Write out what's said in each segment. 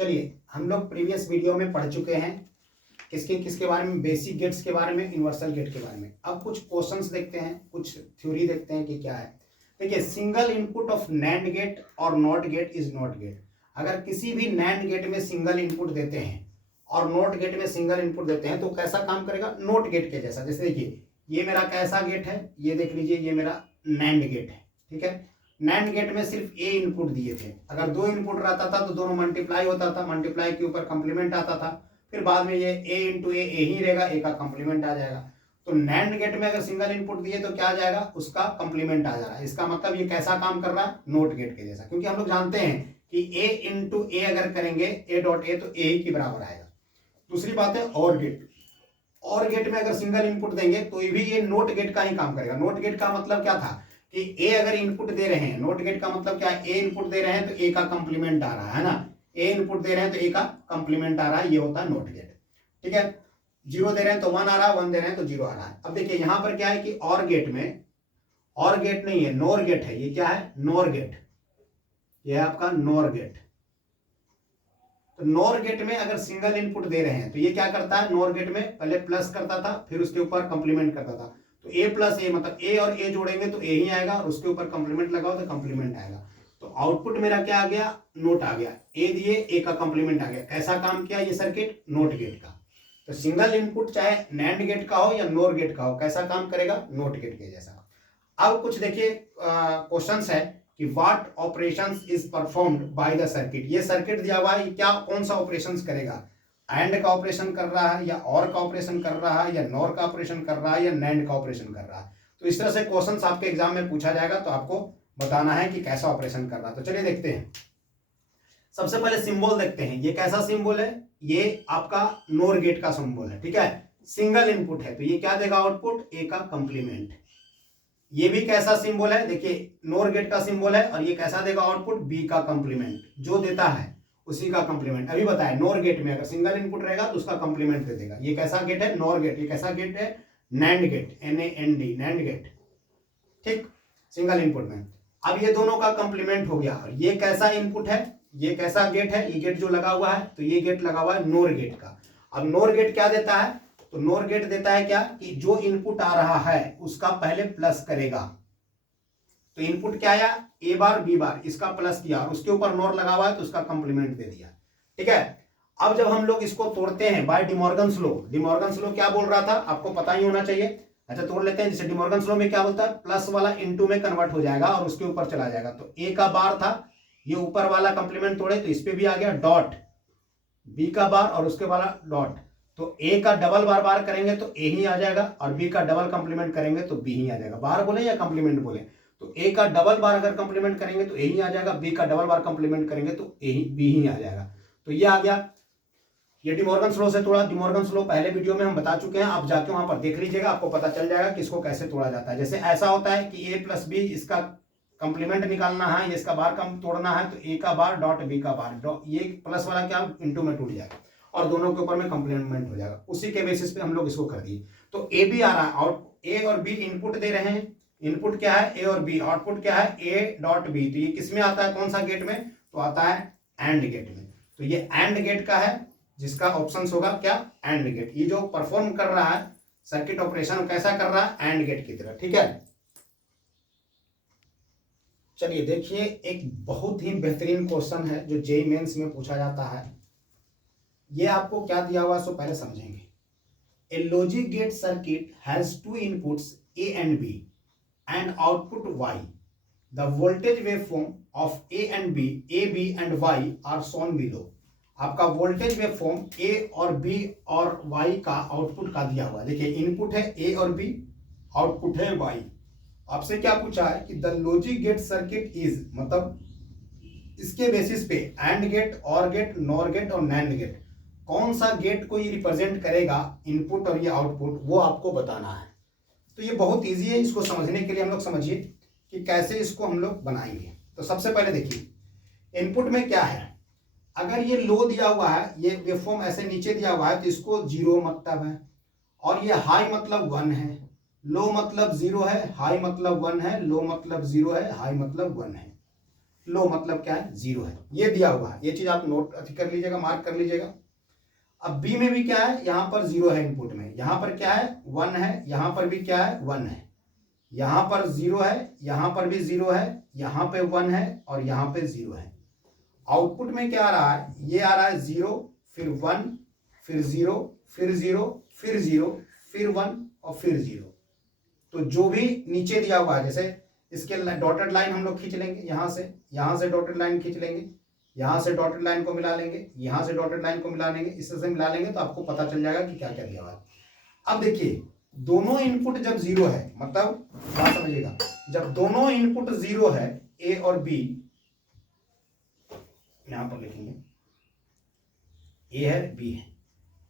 चलिए हम लोग प्रीवियस वीडियो में पढ़ चुके हैं किसके किसके बारे में, बेसिक गेट्स के बारे में, यूनिवर्सल गेट के बारे में। अब कुछ क्वेश्चंस देखते हैं, कुछ थ्योरी देखते हैं कि क्या है। देखिए, single input of NAND gate और NOT gate is NOT gate. अगर किसी भी नैंड गेट में सिंगल इनपुट देते हैं और नॉट गेट में सिंगल इनपुट देते हैं तो कैसा काम करेगा, नॉट गेट के जैसा। जैसे देखिए, ये मेरा कैसा गेट है, ये देख लीजिए, ये मेरा नैंड गेट है, ठीक है। नैंड गेट में सिर्फ ए इनपुट दिए थे, अगर दो इनपुट रहता था तो दोनों मल्टीप्लाई होता था, मल्टीप्लाई के ऊपर कंप्लीमेंट आता था, फिर बाद में ये ए इंटू ए ही रहेगा, ए का कंप्लीमेंट आ जाएगा। तो नैंड गेट में अगर सिंगल इनपुट दिए तो क्या आ जाएगा, उसका कंप्लीमेंट आ जा रहा है। इसका मतलब ये कैसा काम कर रहा है, नोट गेट के जैसा, क्योंकि हम लोग जानते हैं कि ए इंटू ए अगर करेंगे ए डॉट ए तो ए ही के बराबर आएगा। दूसरी बात है और गेट। और गेट में अगर सिंगल इनपुट देंगे तो भी ये नोट गेट का ही काम करेगा। नोट गेट का मतलब क्या था कि ए अगर इनपुट दे रहे हैं, नोट गेट का मतलब क्या है, ए इनपुट दे रहे हैं तो ए का कंप्लीमेंट आ रहा है ना, ए इनपुट दे रहे हैं तो ए का कंप्लीमेंट आ रहा है, ये होता है नोट गेट, ठीक है। जीरो दे रहे हैं तो वन आ रहा है, वन दे रहे हैं तो जीरो आ रहा है। अब देखिए यहां पर क्या है कि और गेट में, और गेट नहीं है, नोर गेट है। ये क्या है, नोर गेट, ये है आपका नोर गेट। तो नोर गेट में अगर सिंगल इनपुट दे रहे हैं तो ये क्या करता है, नोर गेट में पहले प्लस करता था, फिर उसके ऊपर कंप्लीमेंट करता था। तो ए प्लस ए मतलब ए और ए जोड़ेंगे तो ए ही आएगा, और उसके ऊपर कंप्लीमेंट लगाओ तो कंप्लीमेंट आएगा। तो आउटपुट मेरा क्या आ गया, नोट आ गया। ए दिए, ए का कंप्लीमेंट आ गया। कैसा काम किया ये सर्किट, नोट गेट का। तो सिंगल इनपुट चाहे नैंड गेट का हो या नोर गेट का हो, कैसा काम करेगा, नोट गेट के जैसा। अब कुछ देखिए क्वेश्चंस है कि what operations is performed by the circuit. ये सर्किट दिया हुआ है, क्या कौन सा ऑपरेशंस करेगा, एंड का ऑपरेशन कर रहा है या और का ऑपरेशन कर रहा है या नॉर का ऑपरेशन कर रहा है या नैंड का ऑपरेशन कर रहा है। तो इस तरह से क्वेश्चंस आपके एग्जाम में पूछा जाएगा, तो आपको बताना है कि कैसा ऑपरेशन कर रहा है। तो चलिए देखते हैं। सबसे पहले सिंबल देखते हैं, ये कैसा सिंबल है, ये आपका नोर गेट का सिंबल है, ठीक है। सिंगल इनपुट है तो ये क्या देगा आउटपुट, ए का कंप्लीमेंट। ये भी कैसा सिंबल है, देखिए नोर गेट का सिंबल है, और ये कैसा देगा आउटपुट, बी का कंप्लीमेंट। जो देता है उसी का कंप्लीमेंट। अभी बताया नोर गेट में अगर सिंगल इनपुट रहेगा तो उसका कंप्लीमेंट दे देगा। ये कैसा गेट है, नोर गेट। ये कैसा गेट है, NAND gate, NAND, NAND gate, ठीक, सिंगल इनपुट में। अब ये दोनों का कंप्लीमेंट हो गया। और ये कैसा इनपुट है, ये कैसा गेट है, ये गेट जो लगा हुआ है, तो ये गेट लगा हुआ है नोर गेट का। अब नोर गेट क्या देता है, तो नोर गेट देता है क्या कि जो इनपुट आ रहा है उसका पहले प्लस करेगा। तो इनपुट क्या आया, ए बार बी बार, इसका प्लस किया और उसके ऊपर नोर लगा हुआ है तो उसका कंप्लीमेंट दे दिया, ठीक है। अब जब हम लोग इसको तोड़ते हैं by De Morgan's law, De Morgan's law क्या बोल रहा था आपको पता ही होना चाहिए। अच्छा तोड़ लेते हैं। जैसे डिमॉर्गन्स लॉ में क्या बोलता है, प्लस वाला इनटू में कन्वर्ट हो जाएगा और उसके ऊपर चला जाएगा। तो ए का बार था, ये ऊपर वाला कंप्लीमेंट तोड़े तो इस पे भी आ गया डॉट, बी का बार और उसके वाला डॉट। तो ए का डबल बार बार करेंगे तो ए ही आ जाएगा, और बी का डबल कंप्लीमेंट करेंगे तो बी ही आ जाएगा। बार बोले या कंप्लीमेंट बोले, तो ए का डबल बार अगर कंप्लीमेंट करेंगे तो ए ही आ जाएगा, बी का डबल बार कंप्लीमेंट करेंगे तो ए ही बी ही आ जाएगा। तो ये आ गया, ये डिमॉर्गन्स लॉ से तोड़ा। डिमॉर्गन्स लॉ पहले वीडियो में हम बता चुके हैं, आप जाके वहां पर देख लीजिएगा, आपको पता चल जाएगा कि इसको कैसे तोड़ा जाता है। जैसे ऐसा होता है कि ए प्लस बी, इसका कंप्लीमेंट निकालना है, इसका बार कम तोड़ना है, तो ए का बार डॉट बी का बार, ये प्लस वाला क्या इंटू में टूट जाएगा और दोनों के ऊपर में कंप्लीमेंट हो जाएगा। उसी के बेसिस पे हम लोग इसको कर दिए। तो ए बी आ रहा है और ए और बी इनपुट दे रहे हैं। इनपुट क्या है, ए और बी, आउटपुट क्या है, ए डॉट बी। तो ये किस में आता है, कौन सा गेट में, तो आता है एंड गेट में। तो ये एंड गेट का है, जिसका ऑप्शन होगा क्या, एंड गेट। ये जो परफॉर्म कर रहा है सर्किट ऑपरेशन कैसा कर रहा है, एंड गेट की तरह, ठीक है। चलिए देखिए, एक बहुत ही बेहतरीन क्वेश्चन है जो जेईई मेंस में पूछा जाता है। ये आपको क्या दिया हुआ सो पहले समझेंगे। A logic gate circuit has two inputs A and B and output Y. The voltage waveform of A and B, A B and Y are shown below. आपका वोल्टेज वेवफॉर्म ए और बी और Y का output का दिया हुआ है। देखिए input है ए और बी, आउटपुट है वाई। आपसे क्या पूछा है कि the logic gate circuit is, मतलब इसके बेसिस पे and gate, or gate, NOR gate और नैंड गेट, कौन सा गेट को ये रिप्रेजेंट करेगा, इनपुट और ये आउटपुट, वो आपको बताना है। तो ये बहुत इजी है, इसको समझने के लिए हम लोग समझिए कि कैसे इसको हम लोग बनाएंगे। तो सबसे पहले देखिए इनपुट में क्या है, अगर ये लो दिया हुआ है, ये वेवफॉर्म ऐसे नीचे दिया हुआ है तो इसको जीरो मतलब है, और ये हाई मतलब 1 है, लो मतलब 0 है, हाई मतलब 1 है, लो मतलब 0 है, हाई मतलब 1 है। लो मतलब क्या है, 0 है, ये दिया हुआ है, ये चीज आप नोट कर लीजिएगा, मार्क कर लीजिएगा। अब बी में भी क्या है, यहां पर 0 है इनपुट में, यहां पर क्या है 1 है, यहां पर भी क्या है 1 है, यहां पर 0 है, यहां पर भी 0 है, यहां पे 1 है और यहां पे 0 है। आउटपुट में क्या आ रहा है, ये आ रहा है 0, फिर 1, फिर 0, फिर 0, फिर 0, फिर 1 और फिर 0। तो जो भी नीचे दिया हुआ है, जैसे इसके डॉटेड लाइन हम लोग खींच लेंगे, यहां से डॉटेड लाइन खींच लेंगे, यहां से डॉटेड लाइन को मिला लेंगे, यहां से डॉटेड लाइन को मिला लेंगे, इससे मिला लेंगे तो आपको पता चल जाएगा कि क्या क्या दिया हुआ है। अब देखिए दोनों इनपुट जब 0 है, मतलब बात समझिएगा, जब दोनों इनपुट 0 है, ए और बी, यहां पर लिखेंगे ए है बी है,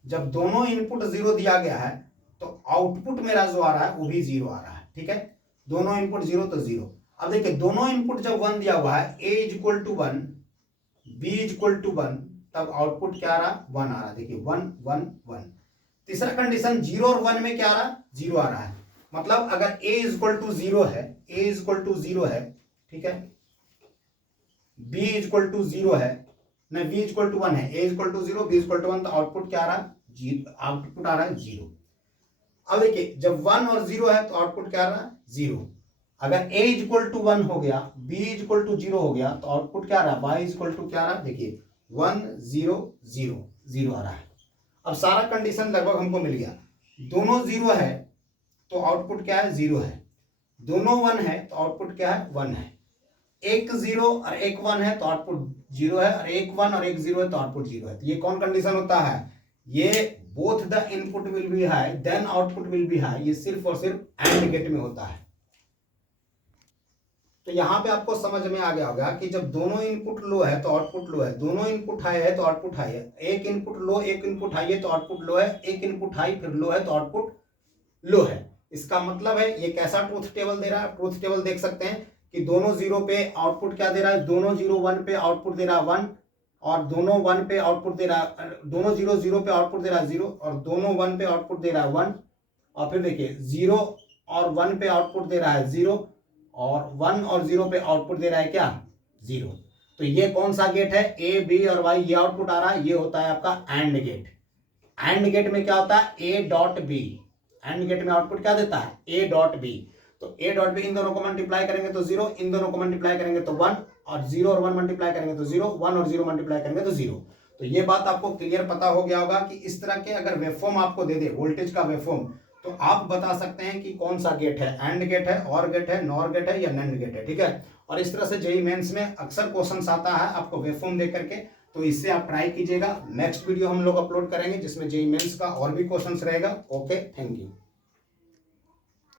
जब दोनों इनपुट 0 दिया गया है तो आउटपुट मेरा जो आ रहा है वो भी 0 आ रहा है, ठीक है, दोनों इनपुट 0 तो 0। अब देखिए दोनों इनपुट जब 1 दिया हुआ है, A is equal to 1, B is equal to 1, तब आउटपुट क्या आ रहा, 1 आ रहा, देखिए 1 1 1। तीसरा कंडीशन 0 और 1 में क्या आ रहा, 0 आ रहा है, मतलब अगर a इज इक्वल टू 0 है, a इज इक्वल टू 0 है, ठीक है, b इज इक्वल टू 0 है, न b इज इक्वल टू 1 है, a is equal to 0, b is equal to 1, तो आउटपुट क्या आ रहा है, आउटपुट आ रहा है 0। अब देखिए जब 1 और 0 है तो आउटपुट क्या आ रहा है, 0। अगर a इज इक्वल टू 1 हो गया, b इज इक्वल टू 0 हो गया, तो आउटपुट क्या आ रहा है, y इज इक्वल टू क्या आ रहा है, देखिए 1 0 0 0 आ रहा है। अब सारा कंडीशन लगभग हमको मिल गया, दोनों 0 है तो आउटपुट क्या है, 0 है, दोनों 1 है तो आउटपुट क्या है, 1 है, एक 0 और एक 1 है तो आउटपुट 0 है, और एक 1 और एक 0 है तो आउटपुट 0 है। तो ये कौन कंडीशन होता है, ये both the input will be high then output will be high, ये सिर्फ और सिर्फ एंड गेट में होता है। तो यहां पे आपको समझ में आ गया होगा कि जब दोनों इनपुट लो है तो आउटपुट लो है, दोनों इनपुट हाई है तो आउटपुट हाई है, एक इनपुट लो एक इनपुट हाई है तो आउटपुट लो है, एक इनपुट हाई फिर लो है तो आउटपुट लो है। इसका मतलब है ये कैसा ट्रूथ टेबल दे रहा है, ट्रूथ टेबल देख सकते हैं कि दोनों 0 पे आउटपुट क्या दे रहा है, दोनों 0 1 पे आउटपुट दे रहा है 1, और दोनों 1 पे आउटपुट दे रहा है, दोनों 0 0 पे आउटपुट दे रहा है 0, और दोनों 1 पे आउटपुट दे रहा है 1, और फिर देखिए 0 और 1 पे आउटपुट दे रहा है 0, और 1 और 0 पे आउटपुट दे रहा है क्या, 0। तो ये कौन सा गेट है, ए बी और वाई, ये आउटपुट आ रहा है, ये होता है आपका एंड गेट। एंड गेट में क्या होता है, A dot B, and gate में आउटपुट क्या देता है, ए डॉट बी। तो ए डॉट बी इन दोनों को मल्टीप्लाई करेंगे तो 0, इन दोनों को मल्टीप्लाई करेंगे तो 1, और 0 और 1 मल्टीप्लाई करेंगे तो 0, 1 और 0 मल्टीप्लाई करेंगे तो 0। तो ये बात आपको क्लियर पता हो गया होगा कि इस तरह के अगर वेवफॉर्म आपको दे दे, वोल्टेज का वेवफॉर्म, तो आप बता सकते हैं कि कौन सा गेट है, एंड गेट है, और गेट है, नॉर गेट है या नैंड गेट है, ठीक है। और इस तरह से जेईई मेंस में अक्सर क्वेश्चंस आता है आपको वेवफॉर्म दे करके, तो इससे आप ट्राई कीजिएगा। नेक्स्ट वीडियो हम लोग अपलोड करेंगे जिसमें जेईई मेंस का और भी क्वेश्चंस रहेगा। Okay, thank you.